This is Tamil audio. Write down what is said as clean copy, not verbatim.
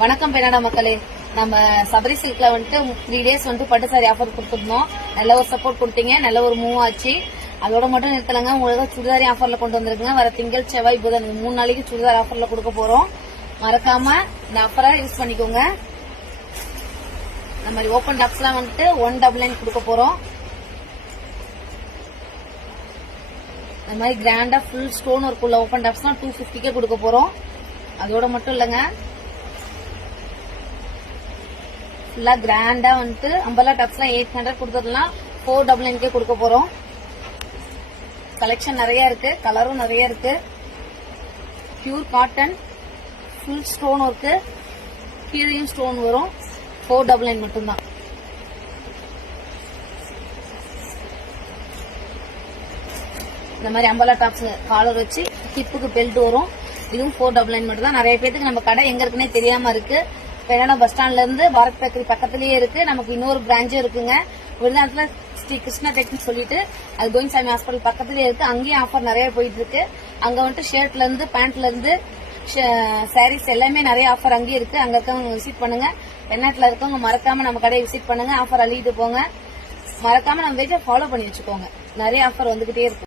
வணக்கம் பெண்ணாடா மக்களே. நம்ம சபரி சில்க்ல வந்துட்டு 3 days வந்துட்டு பட்டு சாரி ஆஃபர் கொடுத்துருந்தோம். நல்ல ஒரு சப்போர்ட் கொடுத்தீங்க, நல்ல ஒரு மூவ் ஆச்சு. அதோட மட்டும் நிறுத்தலங்க, உங்களுக்கு சுடிதாரி ஆஃபர்ல கொண்டு வந்திருக்குங்க. வர திங்கள் செவ்வாய் புதன் 3 நாளைக்கு சுடிதார் ஆஃபர்ல கொடுக்க போறோம். மறக்காம இந்த ஆஃபரை யூஸ் பண்ணிக்கோங்க. இந்த மாதிரி ஓப்பன் டாப்ஸ்லாம் வந்துட்டு 199 கொடுக்க போறோம். இந்த மாதிரி கிராண்டா ஃபுல் ஸ்டோன் ஒர்க் உள்ள ஓப்பன் டாப்ஸ்லாம் 250 கொடுக்க போறோம். அதோட மட்டும் இல்லங்க, ஃபுல்லா கிராண்டா வந்துட்டு அம்பர்லா டாப்ஸ்லாம் 800 கொடுத்துடலாம். 499 கொடுக்க போறோம். கலெக்ஷன் நிறைய இருக்கு, கலரும் நிறைய இருக்கு. Pure cotton, full stone work, கீழையும் ஸ்டோன் வரும். 499 மட்டும்தான். இந்த மாதிரி அம்பர்லா டாப்ஸ் காலர் வச்சு ஹிப்புக்கு பெல்ட் வரும். இதுவும் 499 மட்டும் தான். நிறைய பேருக்கு நம்ம கடை எங்க இருக்குன்னே தெரியாம இருக்கு. பெண்ணாடா பஸ் ஸ்டாண்ட்ல இருந்து பாரத் பேக்கரி பக்கத்திலேயே இருக்கு. நமக்கு இன்னொரு பிரான்ச்சும் இருக்குங்க. விருதாத்துல ஸ்ரீ கிருஷ்ணா டெக்னு சொல்லிட்டு அது கோவிந்தசாமி ஹாஸ்பிட்டல் பக்கத்திலேயே இருக்கு. அங்கேயும் ஆஃபர் நிறைய போயிட்டு இருக்கு. அங்க வந்துட்டு ஷர்ட்ல இருந்து பேண்ட்ல இருந்து சாரீஸ் எல்லாமே நிறைய ஆஃபர் அங்கேயும் இருக்கு. அங்க இருக்கவங்க விசிட் பண்ணுங்க. பெண்ணாட்டுல இருக்கவங்க மறக்காம நம்ம கடையை விசிட் பண்ணுங்க. ஆஃபர் அள்ளிட்டு போங்க. மறக்காம நம்ம பேஜை ஃபாலோ பண்ணி வச்சுக்கோங்க. நிறைய ஆஃபர் வந்துகிட்டே இருக்கு.